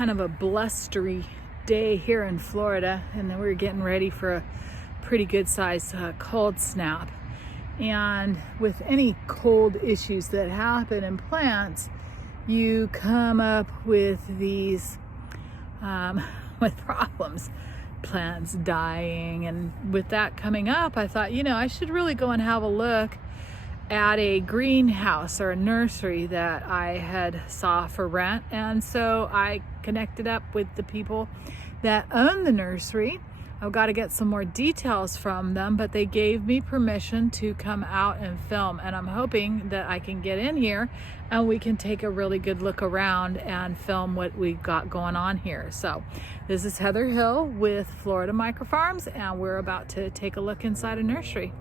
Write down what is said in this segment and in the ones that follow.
kind of a blustery day here in Florida, and then we're getting ready for a pretty good sized cold snap. And with any cold issues that happen in plants, you come up with these with problems, plants dying. And with that coming up, I thought, I should really go and have a look at a greenhouse or a nursery that I had saw for rent. And so I connected up with the people that own the nursery. I've got to get some more details from them, but they gave me permission to come out and film, and I'm hoping that I can get in here and we can take a really good look around and film what we've got going on here. So this is Heather Hill with Florida Microfarms, and we're about to take a look inside a nursery.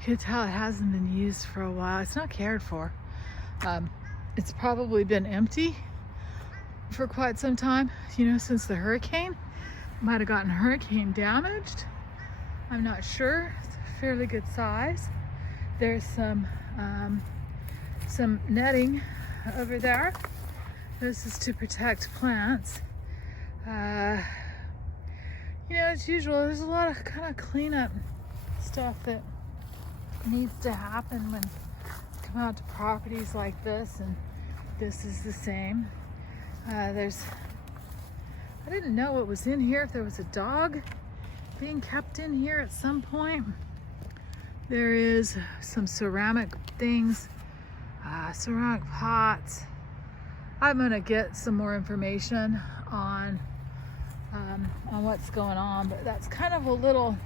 You can tell it hasn't been used for a while. It's not cared for. It's probably been empty for quite some time, since the hurricane. Might have gotten hurricane damaged. I'm not sure. It's a fairly good size. There's some netting over there. This is to protect plants. As usual, there's a lot of kind of cleanup stuff that needs to happen when you come out to properties like this, and this is the same. I didn't know what was in here, if there was a dog being kept in here at some point. There is some ceramic things, ceramic pots. I'm gonna get some more information on what's going on, but that's kind of a little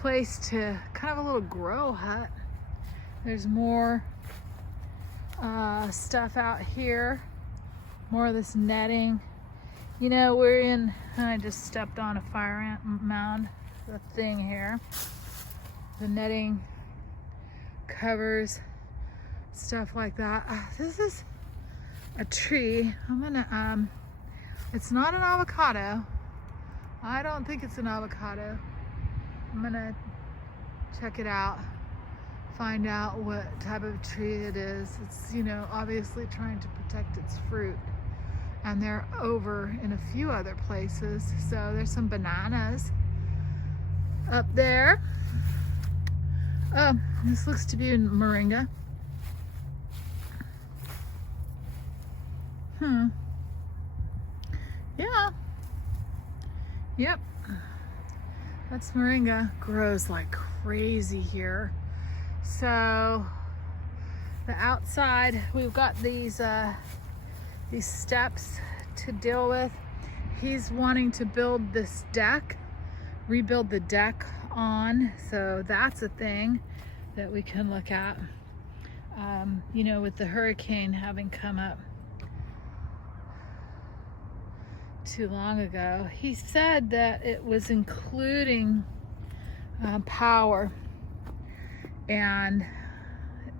place to, kind of a little grow hut. There's more stuff out here. More of this netting. We're in, I just stepped on a fire ant mound, the thing here. The netting covers stuff like that. This is a tree. I'm gonna, it's not an avocado. I don't think it's an avocado. I'm gonna check it out, find out what type of tree it is. It's, obviously trying to protect its fruit. And they're over in a few other places. So there's some bananas up there. Oh, this looks to be in moringa. Yeah. Yep. That's moringa. Grows like crazy here. So the outside, we've got these steps to deal with. He's wanting to build this deck, rebuild the deck on, so that's a thing that we can look at. With the hurricane having come up too long ago, he said that it was including power, and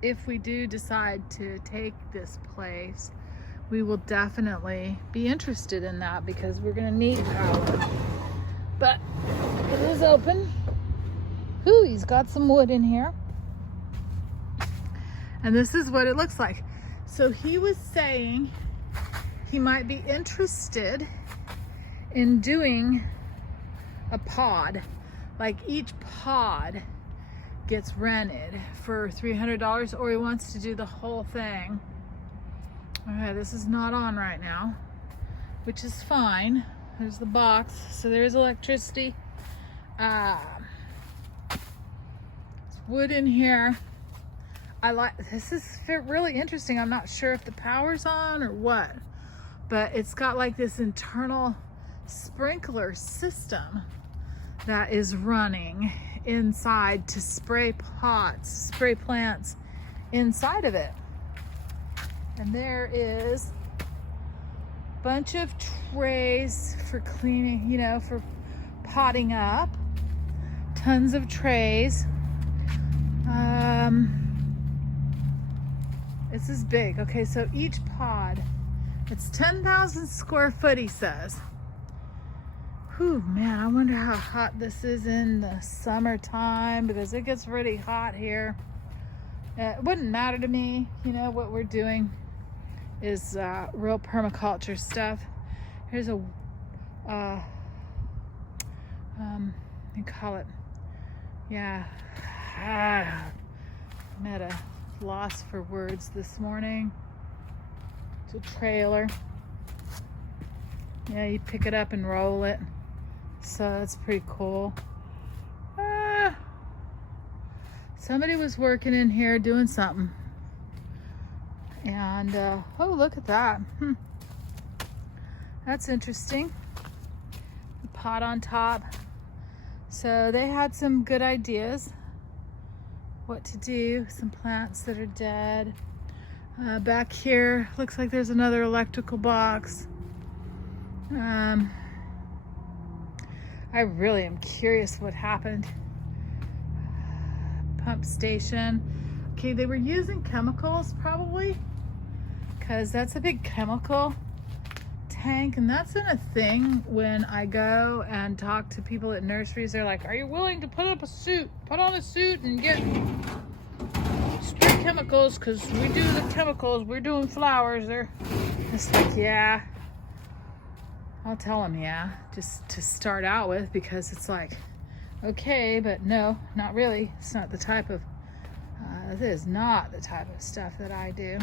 if we do decide to take this place, we will definitely be interested in that, because we're gonna need power. But it is open. Ooh, he's got some wood in here. And this is what it looks like. So he was saying he might be interested in doing a pod. Like each pod gets rented for $300, or he wants to do the whole thing. Okay, this is not on right now, which is fine. There's the box, so there's electricity. It's wood in here. This is really interesting. I'm not sure if the power's on or what, but it's got like this internal sprinkler system that is running inside to spray plants inside of it. And there is a bunch of trays for cleaning, for potting up. Tons of trays. This is big. Okay, so each pod, it's 10,000 square foot, he says. Whew, man, I wonder how hot this is in the summertime, because it gets really hot here. It wouldn't matter to me, what we're doing. is real permaculture stuff. Here's a, you call it, yeah, I'm at a loss for words this morning. It's a trailer. Yeah, you pick it up and roll it. So that's pretty cool. Somebody was working in here doing something. And, oh, look at that. That's interesting. The pot on top. So they had some good ideas what to do. Some plants that are dead. Back here, looks like there's another electrical box. I really am curious what happened. Pump station. Okay, they were using chemicals probably, because that's a big chemical tank, and that's been a thing when I go and talk to people at nurseries. They're like, are you willing to put on a suit and get straight chemicals, because we do the chemicals, we're doing flowers. It's like, yeah, I'll tell them, yeah, just to start out with, because it's like, okay, but no, not really. It's not the type of, this is not the type of stuff that I do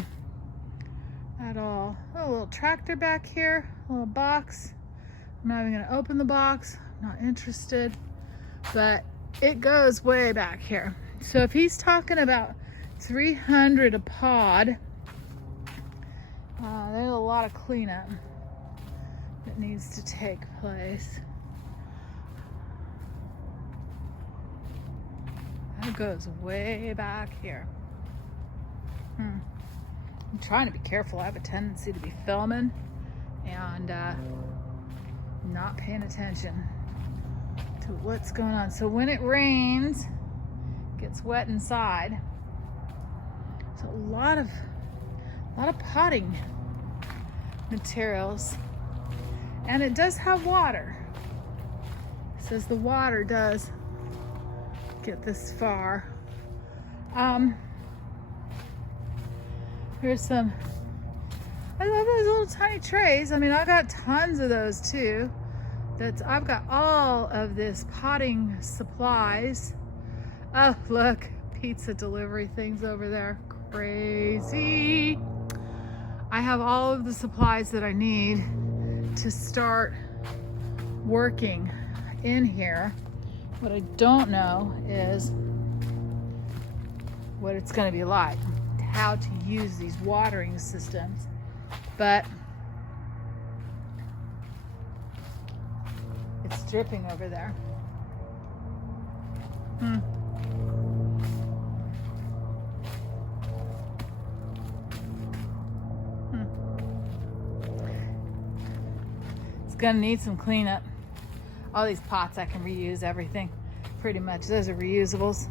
at all. Oh, a little tractor back here, a little box. I'm not even gonna open the box, I'm not interested, but it goes way back here. So if he's talking about 300 a pod, there's a lot of cleanup that needs to take place. That goes way back here. I'm trying to be careful. I have a tendency to be filming and not paying attention to what's going on. So when it rains, it gets wet inside. So a lot of potting materials, and it does have water. It says the water does get this far. Here's some, I love those little tiny trays. I mean, I got tons of those too. I've got all of this potting supplies. Oh, look, pizza delivery things over there. Crazy. I have all of the supplies that I need to start working in here. What I don't know is what it's going to be like, how to use these watering systems, but it's dripping over there. It's going to need some cleanup. All these pots I can reuse everything, pretty much. Those are reusables.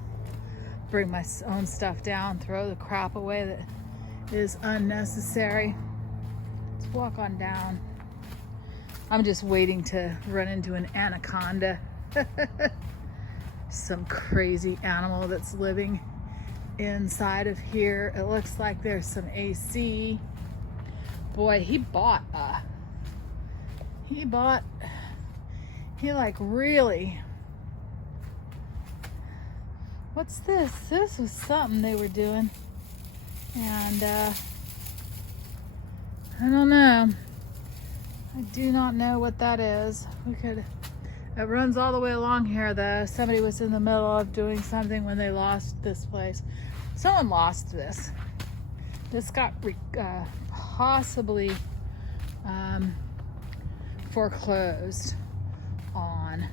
Bring my own stuff down, throw the crap away that is unnecessary. Let's walk on down. I'm just waiting to run into an anaconda. Some crazy animal that's living inside of here. It looks like there's some AC. Boy, he like really, what's this? This was something they were doing. And I don't know. I do not know what that is. It runs all the way along here though. Somebody was in the middle of doing something when they lost this place. Someone lost this. This got possibly foreclosed on,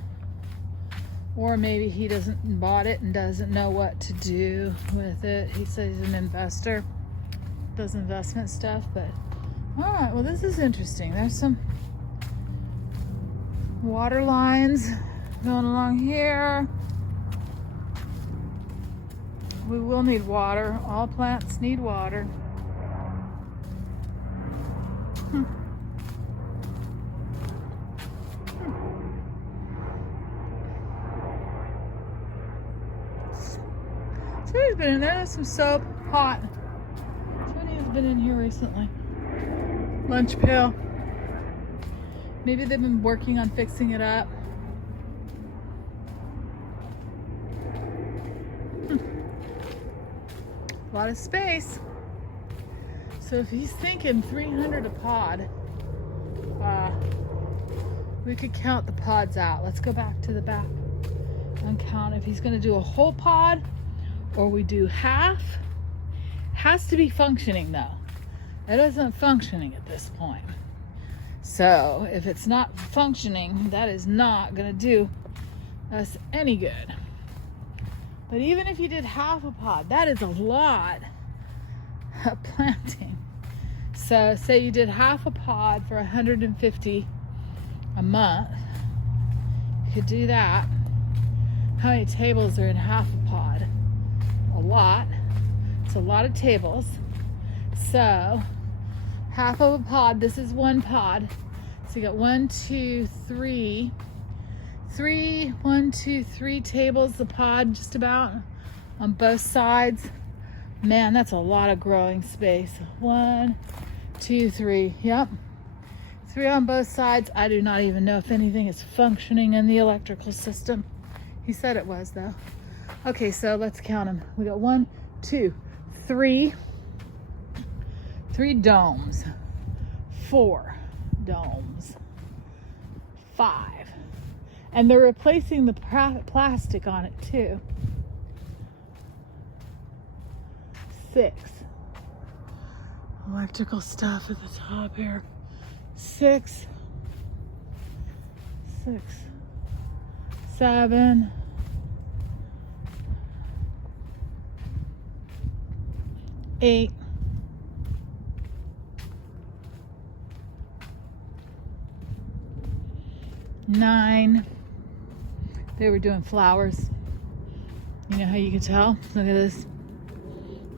or maybe he bought it and doesn't know what to do with it. He says he's an investor, does investment stuff. But all right, well, this is interesting. There's some water lines going along here. We will need water. All plants need water. Somebody's been in there. There's some soap, hot. Somebody has been in here recently. lunch pail. Maybe they've been working on fixing it up. A lot of space. So if he's thinking 300 a pod, we could count the pods out. Let's go back to the back and count if he's gonna do a whole pod or we do half. Has to be functioning though. It isn't functioning at this point. So if it's not functioning, that is not gonna do us any good. But even if you did half a pod, that is a lot of planting. So say you did half a pod for 150 a month. You could do that. How many tables are in half a pod? A lot. It's a lot of tables. So half of a pod, this is one pod. So you got 1, 2, 3. 1, 2, 3 tables a pod, just about on both sides. Man, that's a lot of growing space. 1, 2, 3. Yep. 3 on both sides. I do not even know if anything is functioning in the electrical system. He said it was though. Okay, so let's count them. We got 1, 2, 3. 3 domes. 4 domes. 5. And they're replacing the plastic on it too. 6. Electrical stuff at the top here. 6. 7. 8. 9. They were doing flowers. You know how you can tell? Look at this.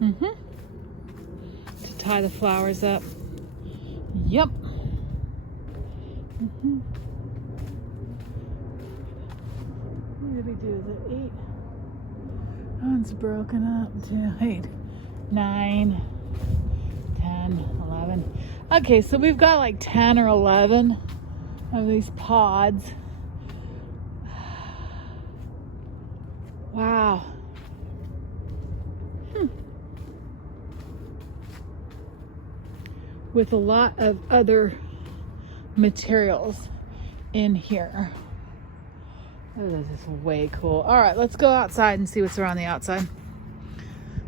To tie the flowers up. Yep. What did we do? Is it 8? That one's broken up too. 8, 9, 10, 11. Okay, so we've got like 10 or 11 of these pods. Wow. With a lot of other materials in here. Oh, this is way cool. All right, let's go outside and see what's around the outside.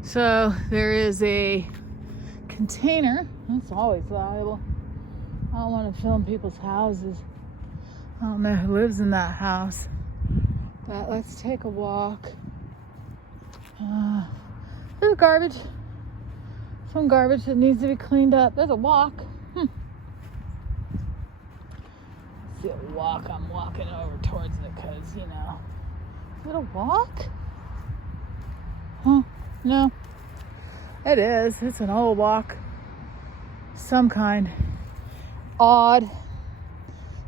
So there is a container. That's always valuable. I don't want to film people's houses. I don't know who lives in that house. But let's take a walk. There's garbage. Some garbage that needs to be cleaned up. There's a walk. See a walk. I'm walking over towards it because, you know. Is it a walk? Huh? No. It is. It's an old walk. Some kind. Odd.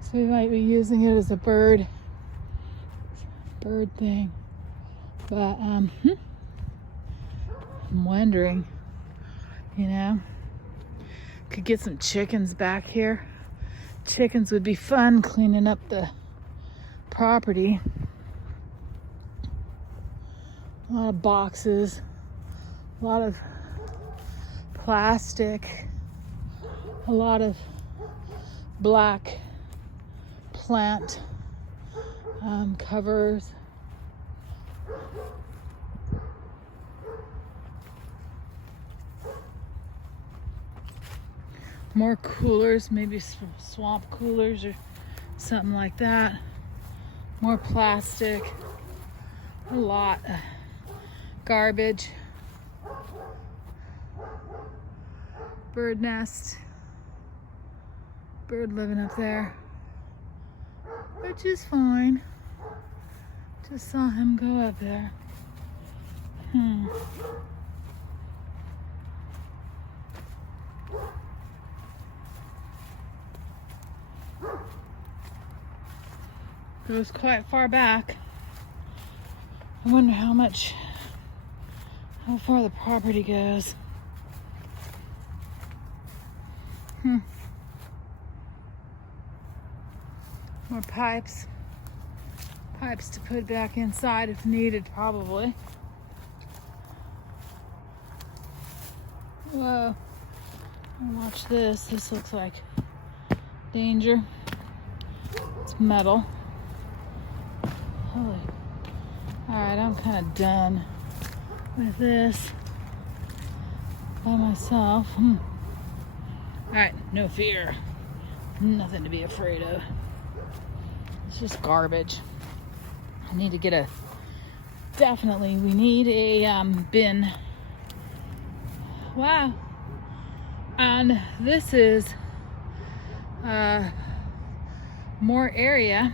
So we might be using it as a bird thing. But I'm wondering, you know, could get some chickens back here. Chickens would be fun cleaning up the property. A lot of boxes, a lot of plastic, a lot of black plant covers. More coolers, maybe swamp coolers or something like that. More plastic. A lot of garbage. Bird nest. Bird living up there. Which is fine. Just saw him go up there. Goes quite far back. I wonder how far the property goes. More pipes. Pipes to put back inside if needed, probably. Whoa. Watch this. This looks like danger. It's metal. Holy. Alright, I'm kind of done with this by myself. Alright, no fear. Nothing to be afraid of. It's just garbage. I need to get a, definitely, we need a bin. Wow. And this is more area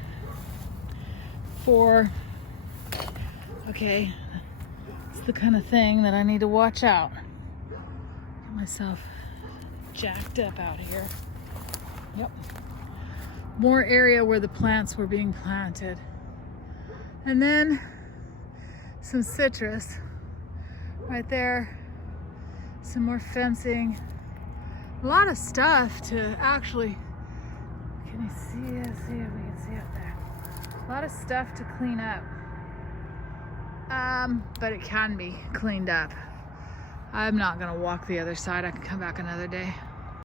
for, okay, it's the kind of thing that I need to watch out. Get myself jacked up out here. Yep. More area where the plants were being planted. And then some citrus right there. Some more fencing. A lot of stuff to actually, can you see it? See if we can see up there. A lot of stuff to clean up. But it can be cleaned up. I'm not gonna walk the other side. I can come back another day.